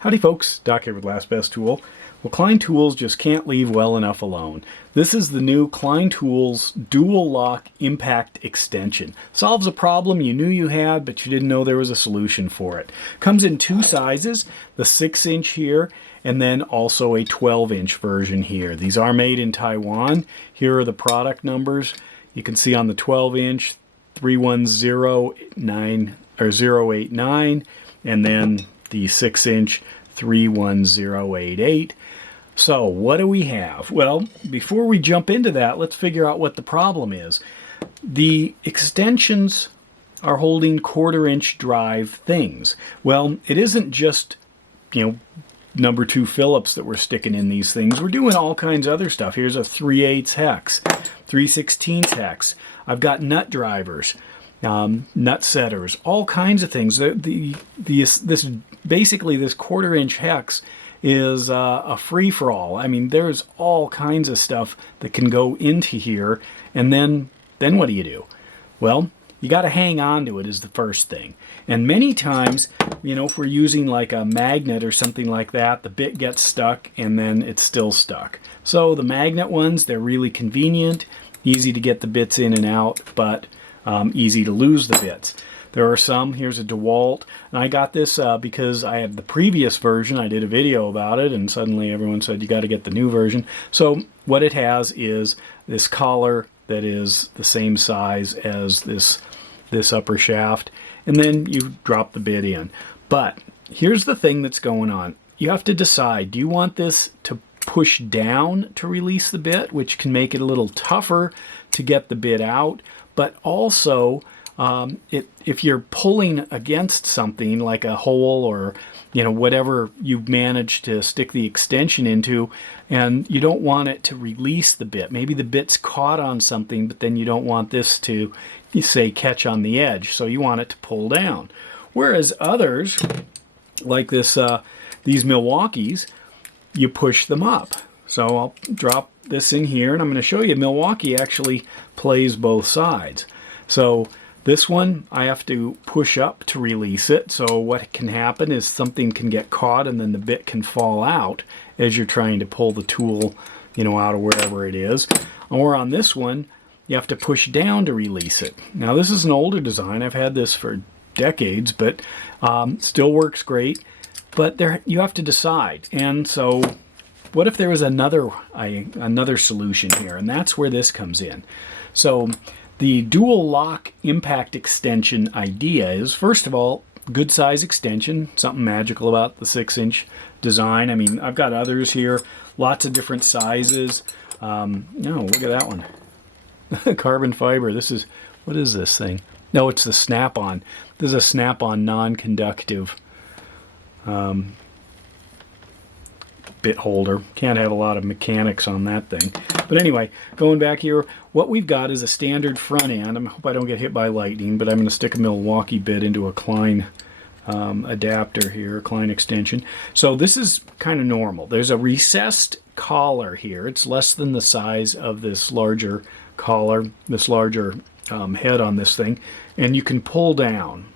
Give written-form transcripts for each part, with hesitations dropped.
Howdy folks, Doc here with Last Best Tool. Well, Klein Tools just can't leave well enough alone. This is the new Klein Tools Dual Lock Impact Extension. Solves a problem you knew you had, but you didn't know there was a solution for it. Comes in two sizes, the 6-inch here, and then also a 12-inch version here. These are made in Taiwan. Here are the product numbers. You can see on the 12-inch, 31089 or 089, and then the 6-inch 31088. So what do we have? Well, before we jump into that, let's figure out what the problem is. The extensions are holding 1/4-inch drive things. Well, it isn't just, number 2 Phillips that we're sticking in these things. We're doing all kinds of other stuff. Here's a 3/8 hex, 3/16 hex. I've got nut drivers, nut setters, all kinds of things. Basically this 1/4-inch hex is a free-for-all. I mean, there's all kinds of stuff that can go into here, and then what do? Well, you got to hang on to it is the first thing. And many times, if we're using like a magnet or something like that, the bit gets stuck and then it's still stuck. So the magnet ones, they're really convenient, easy to get the bits in and out, but easy to lose the bits. There are some, here's a DeWalt, and I got this because I had the previous version. I did a video about it, and suddenly everyone said you got to get the new version. So what it has is this collar that is the same size as this upper shaft, and then you drop the bit in. But here's the thing that's going on. You have to decide, do you want this to push down to release the bit, which can make it a little tougher to get the bit out, but also if you're pulling against something like a hole or whatever you've managed to stick the extension into, and you don't want it to release the bit. Maybe the bit's caught on something, but then you don't want this to, say, catch on the edge, so you want it to pull down. Whereas others, like these Milwaukees, you push them up. So I'll drop this in here, and I'm going to show you Milwaukee actually plays both sides. So this one, I have to push up to release it. So what can happen is something can get caught and then the bit can fall out as you're trying to pull the tool, out of wherever it is. Or on this one, you have to push down to release it. Now this is an older design. I've had this for decades, but still works great. But you have to decide. And so what if there was another solution here? And that's where this comes in. So the dual lock impact extension idea is, first of all, good size extension, something magical about the 6-inch design. I mean, I've got others here, lots of different sizes. Look at that one. Carbon fiber. What is this thing? No, it's the snap-on. This is a snap-on non-conductive bit holder. Can't have a lot of mechanics on that thing. But anyway, going back here, what we've got is a standard front end. I hope I don't get hit by lightning, but I'm going to stick a Milwaukee bit into a Klein adapter here, a Klein extension. So this is kind of normal. There's a recessed collar here. It's less than the size of this larger collar, this larger head on this thing, and you can pull down,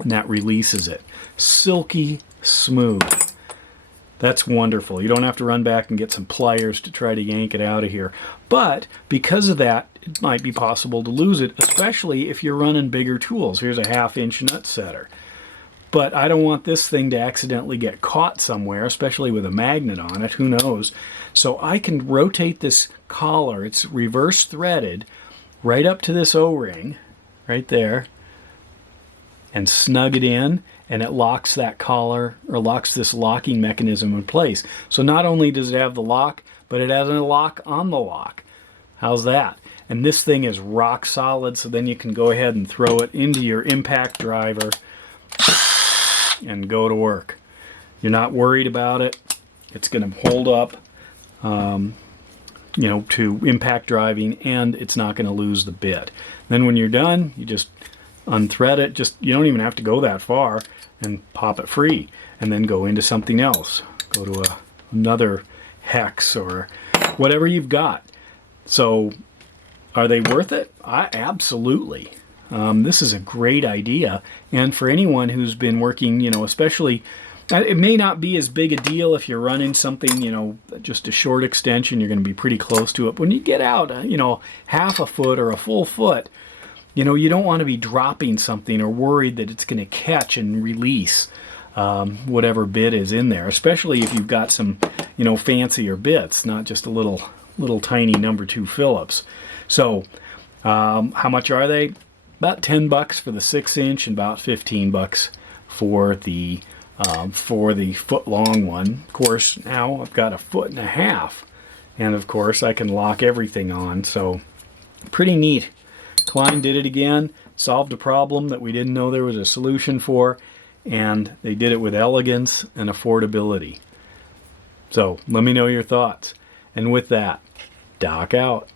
and that releases it. Silky smooth. That's wonderful. You don't have to run back and get some pliers to try to yank it out of here. But because of that, it might be possible to lose it, especially if you're running bigger tools. Here's a 1/2-inch nut setter. But I don't want this thing to accidentally get caught somewhere, especially with a magnet on it. Who knows? So I can rotate this collar. It's reverse threaded right up to this O-ring right there and snug it in, and it locks that collar, or locks this locking mechanism in place. So not only does it have the lock, but it has a lock on the lock. How's that? And this thing is rock solid, so then you can go ahead and throw it into your impact driver and go to work. You're not worried about it. It's going to hold up, to impact driving, and it's not going to lose the bit. Then when you're done, you just unthread it. You don't even have to go that far, and pop it free, and then go into something else. Go to another hex or whatever you've got. So are they worth it? Absolutely. This is a great idea, and for anyone who's been working, especially It may not be as big a deal if you're running something, you know, just a short extension. You're going to be pretty close to it. But when you get out, you know, half a foot or a full foot, you know, you don't want to be dropping something or worried that it's going to catch and release whatever bit is in there, especially if you've got some, you know, fancier bits, not just a little tiny number 2 Phillips. So how much are they? About $10 for the 6-inch and about $15 for the foot long one. Of course, now I've got a 1.5 feet, and of course I can lock everything on, so pretty neat. Klein did it again, solved a problem that we didn't know there was a solution for, and they did it with elegance and affordability. So let me know your thoughts. And with that, Doc out.